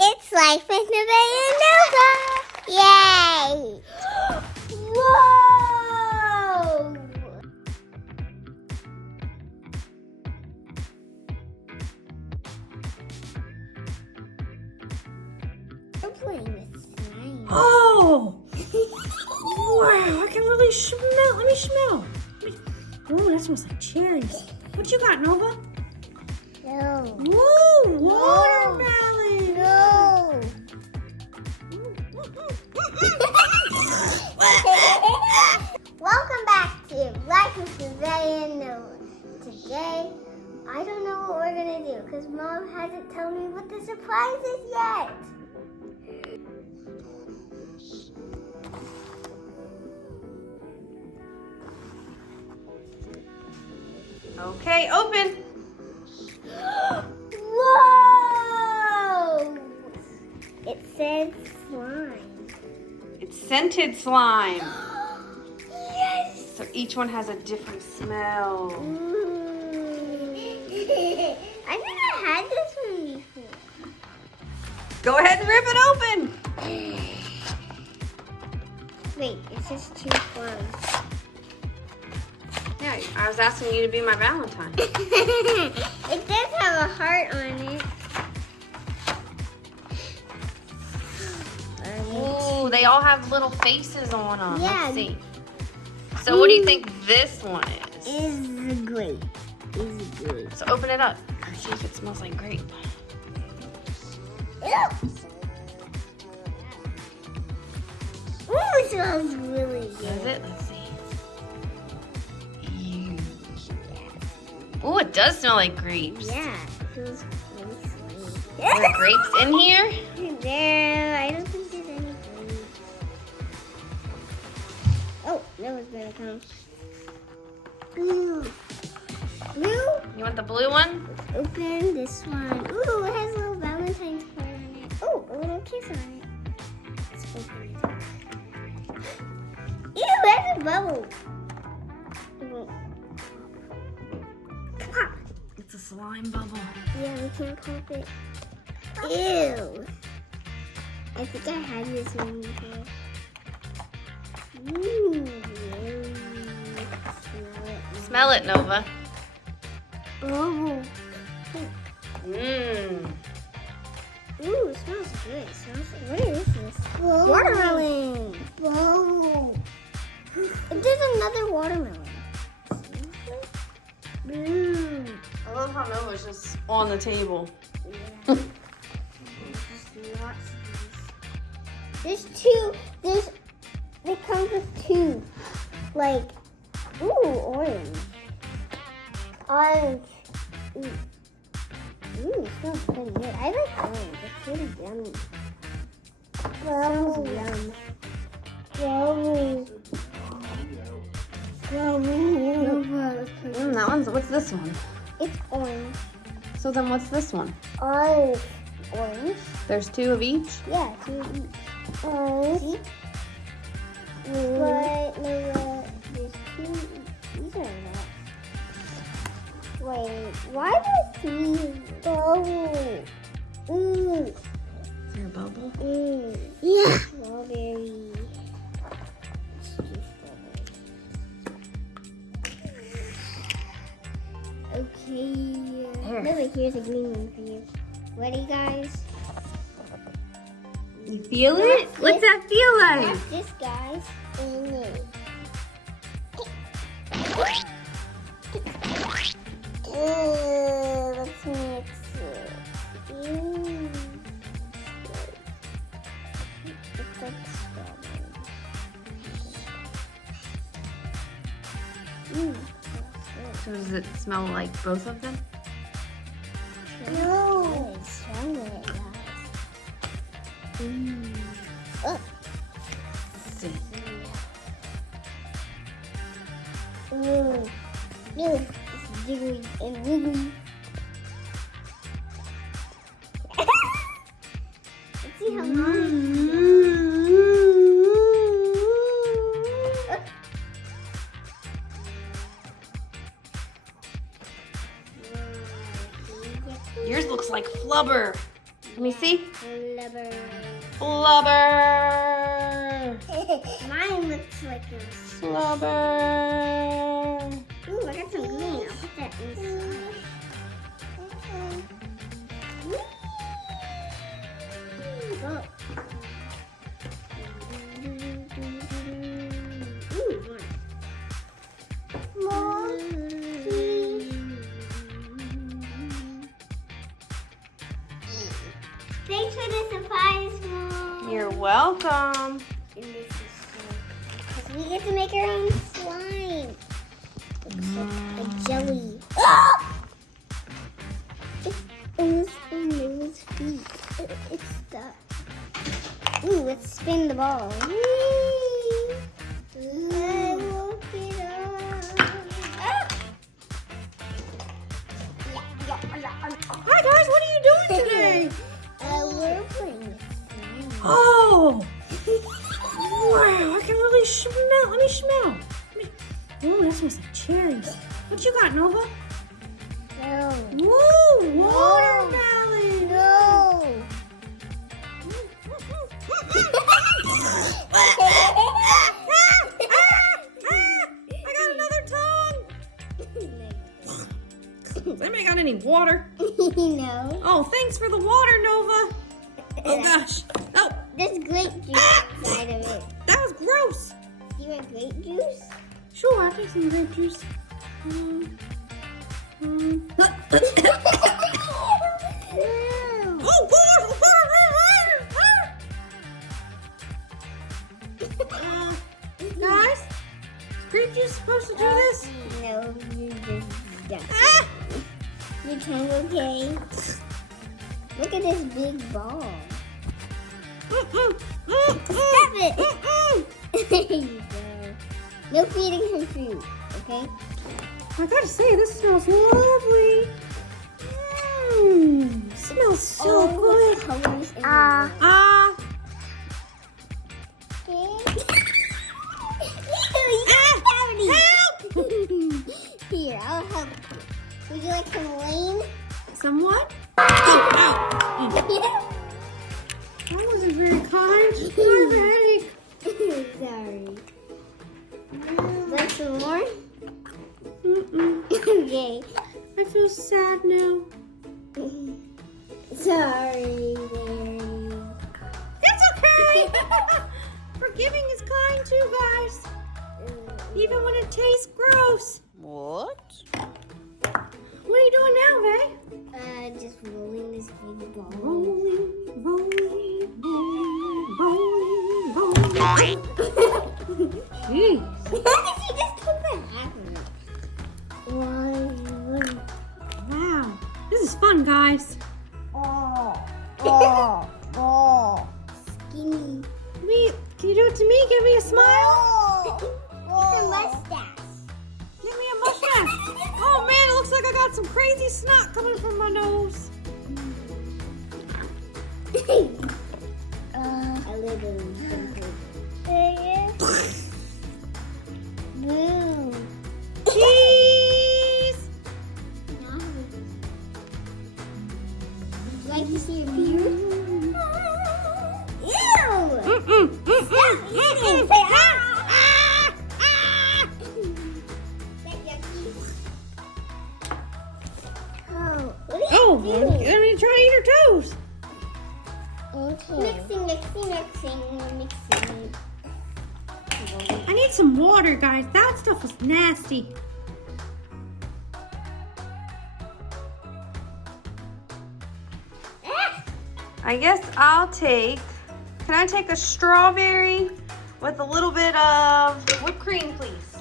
It's Life with Nevaeh and Nevaeh! Yay! Whoa! We're playing with slime. Oh! Wow, I can really smell. Let me smell. Oh, that smells like cherries. What you got, Nova? No. Woo! Watermelon! No. Welcome back to Life with Nevaeh and Nevaeh. Today, I don't know what we're going to do because Mom hasn't told me what the surprise is yet. Okay, open. Whoa! It says slime. It's scented slime. Yes! So each one has a different smell. I think I had this one before. Go ahead and rip it open. Wait, it says 2 forms. Yeah, I was asking you to be my Valentine. It does have a heart on it. Ooh, they all have little faces on them. Yeah. Let's see. So what do you think this one is? Is great. Is great. So open it up. See if it smells like grape. Ooh, it smells really good. Does it? Let's see. Ew. Ooh, it does smell like grapes. Yeah, it feels really sweet. Are there grapes in here? There, I don't think there's any grapes. Oh, that was gonna come. Blue. Blue? You want the blue one? Let's open this one. Ooh, it has a little Valentine's card on it. Oh, a little kiss on it. Let's open it. Ew, it has a bubble. Pop. It's a slime bubble. Yeah, we can't pop it. Ew. I think I had this one before. Ooh, yummy. Smell it. Smell it, Nova. Oh. Mmm. Ooh, it smells good. It smells. What is this? Whoa. Watermelon. Whoa. There's another watermelon. Mmm. I love how Nova's just on the table. Yeah. There's 2. It comes with 2. Like, ooh, orange. Orange. Ooh, it smells pretty good. I like orange. It's really yummy. Smells yum. Yummy. That one's, what's this one? It's orange. So then what's this one? Orange. Orange? There's 2 of each? Yeah, 2 of each. Orange. But there's 2 each. These are not. Wait, why does these bubble? Is there a bubble? Yeah. Strawberry. Let's do strawberry. Okay. Here. Maybe here's a green one for you. Ready, guys? You feel it? What's that feel like? That's this, guys. In it. Let's mix it. It's like strawberry. So does it smell like both of them? No. Smell it, guys. Oh. Let's see. It's jiggly and wiggly. Let's see how long Yours looks like flubber. Let me see. Flubber. Flubber. Mine looks like a Flubber. Ooh, I got some green. I'll put that inside. Go. Ooh, more. Thanks for the surprise, Mom. You're welcome. And this is because we get to make our own slime. Looks like jelly. It's in his feet. It's stuck. Ooh, let's spin the ball. I woke it up. Hi guys, what are you doing today? We're playing with slime. Oh! Wow, I can really smell. Let me smell. Oh, that smells like cherries. What you got, Nova? No. Woo! Watermelon! No. I got another tongue! Does anybody got any water? No. Oh, thanks for the water, Nova. Oh gosh. Oh, There's grape juice inside of it. that was gross. Do you want grape juice? Sure, I'll take some grape juice. Oh, guys, is grape juice supposed to do this? No, you just don't. Ah! Your tongue okay? Look at this big ball. Stop it! There you go. No feeding him food, okay? I gotta say, this smells lovely. Smells so good. Colors in Help! Here, I'll help you. Would you like some Wayne? Somewhat? Ow! That wasn't very kind. I have a headache. Sorry. Want some more? Mm-mm. Okay. I feel sad now. Sorry, Mary. That's okay. Forgiving is kind too, guys. Even when it tastes gross. What? What are you doing now, Ray? Just rolling this big ball. Rolling, rolling, rolling, rolling, rolling. Jeez. She just took the half of it. Wow. This is fun, guys. Skinny. Can you do it to me? Give me a smile. It's a mustache. Give me a mustache. Oh man, it looks like I got some crazy snot coming from my nose. A little. Boo. Cheese. Would you like to see your beard? Ew! Stop eating! Is that yucky? Oh, what are you Oh, doing? I'm gonna try to eat her toes. Okay. Mixing. I need some water, guys. That stuff was nasty. I guess I'll take, can I take a strawberry with a little bit of whipped cream, please?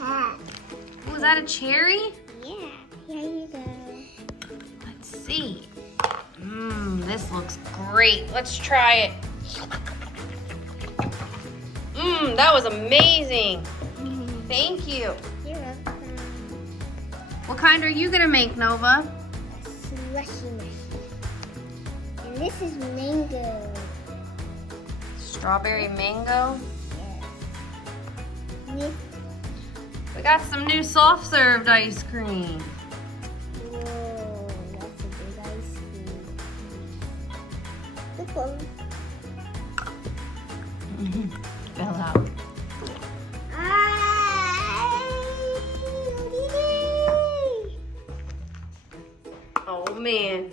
Ah, Was that a cherry? yeah, here you go. Let's see. This looks great. Let's try it. That was amazing. Thank you. You're welcome. What kind are you gonna make, Nova? Slushy mush. And this is mango. Strawberry mango. Yes. We got some new soft served ice cream. Whoa, that's a big ice cream. Look on. Fell out. Oh man.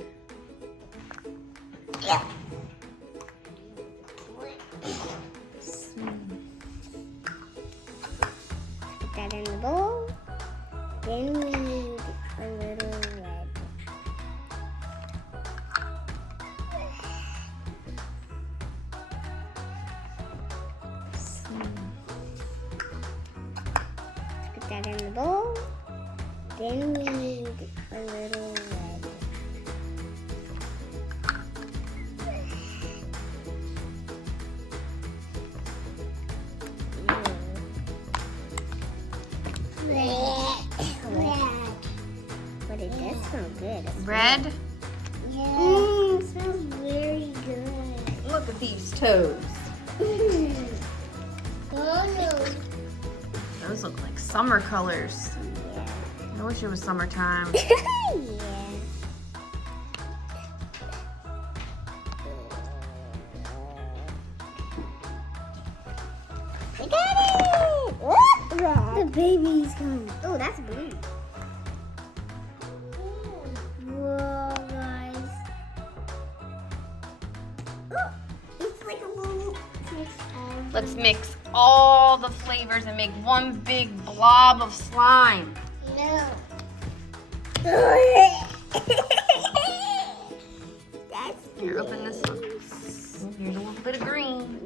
Yeah. Put that in the bowl. Then we need a little red. Put that in the bowl. Then we need a little red. But it does smell good. Red? Yeah. It smells very good. Look at these toes. Oh no. Those look like summer colors. Yeah. I wish it was summertime. Yeah. We got it! The baby's coming. Oh, that's blue. Whoa, guys. Oh, it's like a little mix of... Let's mix all the flavors and make one big blob of slime. No. That's Here, open this one. Here's a little bit of green.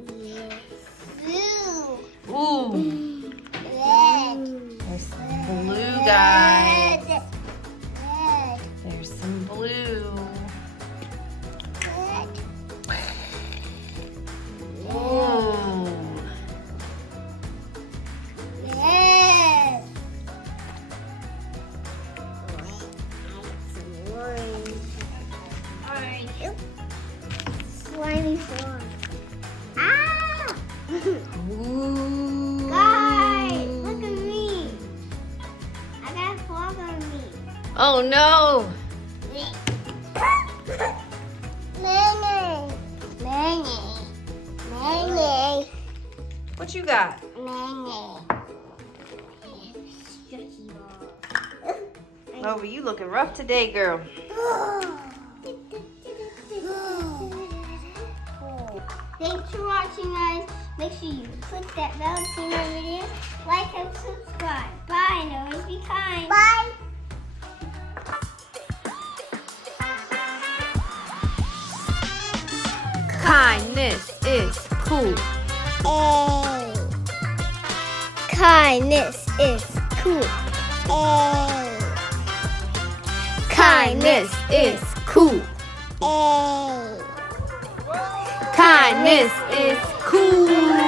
blue. Ooh, Red. there's some blue, guys. Red. There's some blue. Red. Ooh. Red. Some orange. Orange. Slimy frog. Ah! Ooh. Guys, look at me. I got a frog on me. Oh no. Nanny. Nanny. Nanny. What you got? Nanny. Oh, you looking rough today, girl. Thanks for watching, guys. Make sure you click that Valentine video, like and subscribe. Bye, and always be kind. Bye. Kindness is cool. Hey. Kindness is cool. Hey. Kindness is cool. Hey. Kindness is cool.